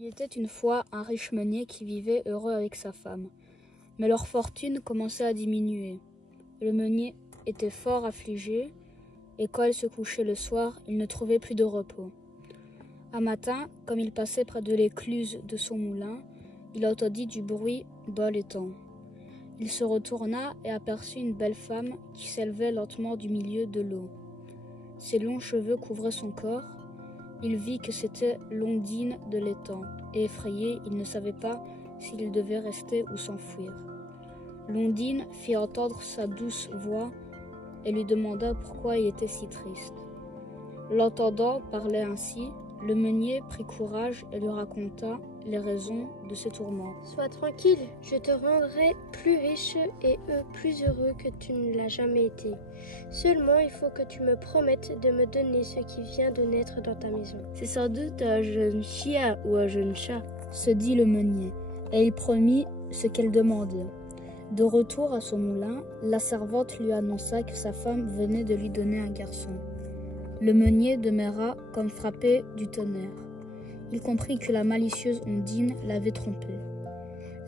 Il était une fois un riche meunier qui vivait heureux avec sa femme. Mais leur fortune commençait à diminuer. Le meunier était fort affligé, et quand il se couchait le soir, il ne trouvait plus de repos. Un matin, comme il passait près de l'écluse de son moulin, il entendit du bruit dans l'étang. Il se retourna et aperçut une belle femme qui s'élevait lentement du milieu de l'eau. Ses longs cheveux couvraient son corps. Il vit que c'était l'Ondine de l'étang, et effrayé, il ne savait pas s'il devait rester ou s'enfuir. L'Ondine fit entendre sa douce voix et lui demanda pourquoi il était si triste. L'entendant parler ainsi, le meunier prit courage et lui raconta les raisons de ses tourments. « Sois tranquille, je te rendrai plus riche et plus heureux que tu ne l'as jamais été. Seulement, il faut que tu me promettes de me donner ce qui vient de naître dans ta maison. » « C'est sans doute un jeune chien ou un jeune chat, » se dit le meunier, et il promit ce qu'elle demandait. De retour à son moulin, la servante lui annonça que sa femme venait de lui donner un garçon. Le meunier demeura comme frappé du tonnerre. Il comprit que la malicieuse Ondine l'avait trompé.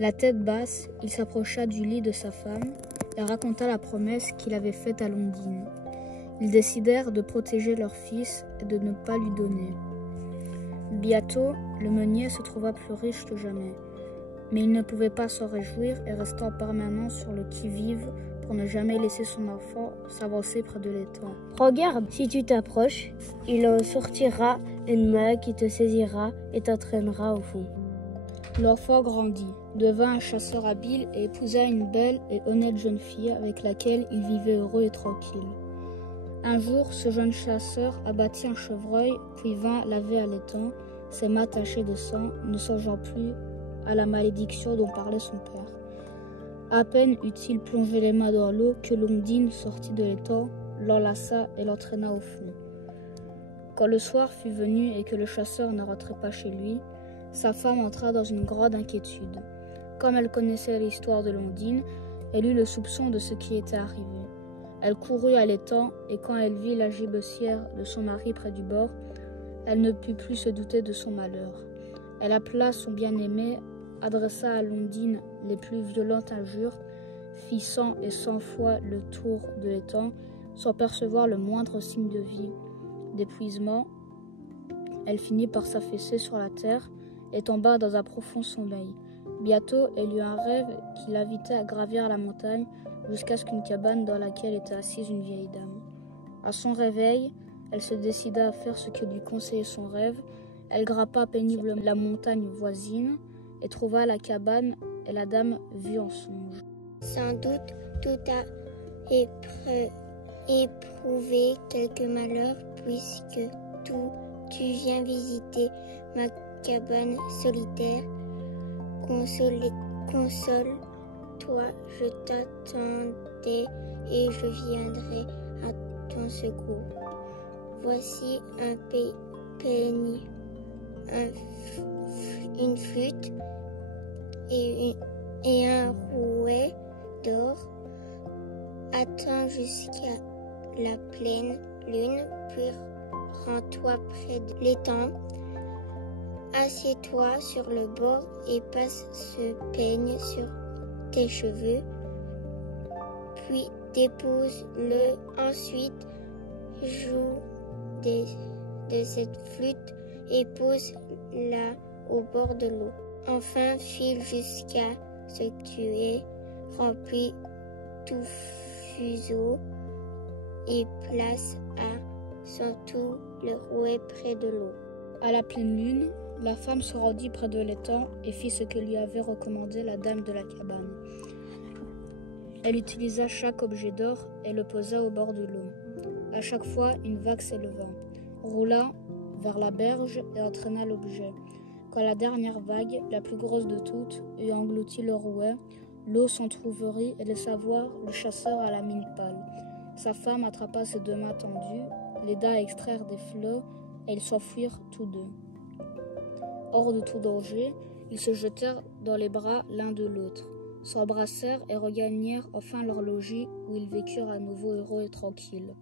La tête basse, il s'approcha du lit de sa femme et raconta la promesse qu'il avait faite à l'Ondine. Ils décidèrent de protéger leur fils et de ne pas lui donner. Bientôt, le meunier se trouva plus riche que jamais. Mais il ne pouvait pas s'en réjouir et restait en permanence sur le qui-vive pour ne jamais laisser son enfant s'avancer près de l'étang. « Regarde, si tu t'approches, il en sortira une main qui te saisira et t'entraînera au fond. » L'enfant grandit, devint un chasseur habile et épousa une belle et honnête jeune fille avec laquelle il vivait heureux et tranquille. Un jour, ce jeune chasseur abattit un chevreuil, puis vint laver à l'étang, ses mains tachées de sang, ne songeant plus à la malédiction dont parlait son père. À peine eut-il plongé les mains dans l'eau que l'Ondine sortit de l'étang, l'enlaça et l'entraîna au fond. Quand le soir fut venu et que le chasseur ne rentrait pas chez lui, sa femme entra dans une grande inquiétude. Comme elle connaissait l'histoire de l'Ondine, elle eut le soupçon de ce qui était arrivé. Elle courut à l'étang et quand elle vit la gibecière de son mari près du bord, elle ne put plus se douter de son malheur. Elle appela son bien-aimé, adressa à l'Ondine les plus violentes injures, fit 100 et 100 fois le tour de l'étang, sans percevoir le moindre signe de vie. D'épuisement, elle finit par s'affaisser sur la terre et tomba dans un profond sommeil. Bientôt, elle eut un rêve qui l'invitait à gravir la montagne jusqu'à ce qu'une cabane dans laquelle était assise une vieille dame. À son réveil, elle se décida à faire ce que lui conseillait son rêve. Elle grimpa péniblement la montagne voisine et trouva la cabane et la dame vue en songe. « Sans doute, tout a éprouvé quelque malheur puisque tu viens visiter ma cabane solitaire. Console-toi, je t'attendais et je viendrai à ton secours. Voici un peigne, une flûte et un rouet d'or. Attends jusqu'à la pleine lune, puis rends-toi près de l'étang. Assieds-toi sur le bord et passe ce peigne sur tes cheveux, puis dépose-le. Ensuite, joue de cette flûte et pose-la au bord de l'eau. Enfin, file jusqu'à ce que tu aies rempli tout fuseau et place à son tour le rouet près de l'eau. À la pleine lune, la femme se rendit près de l'étang et fit ce que lui avait recommandé la dame de la cabane. Elle utilisa chaque objet d'or et le posa au bord de l'eau. À chaque fois, une vague s'éleva, roula vers la berge et entraîna l'objet. Quand la dernière vague, la plus grosse de toutes, eut englouti le rouet, l'eau s'entr'ouvrit et laissa voir le chasseur à la mine pâle. Sa femme attrapa ses deux mains tendues, l'aida à extraire des flots et ils s'enfuirent tous deux. Hors de tout danger, ils se jetèrent dans les bras l'un de l'autre, s'embrassèrent et regagnèrent enfin leur logis où ils vécurent à nouveau heureux et tranquilles.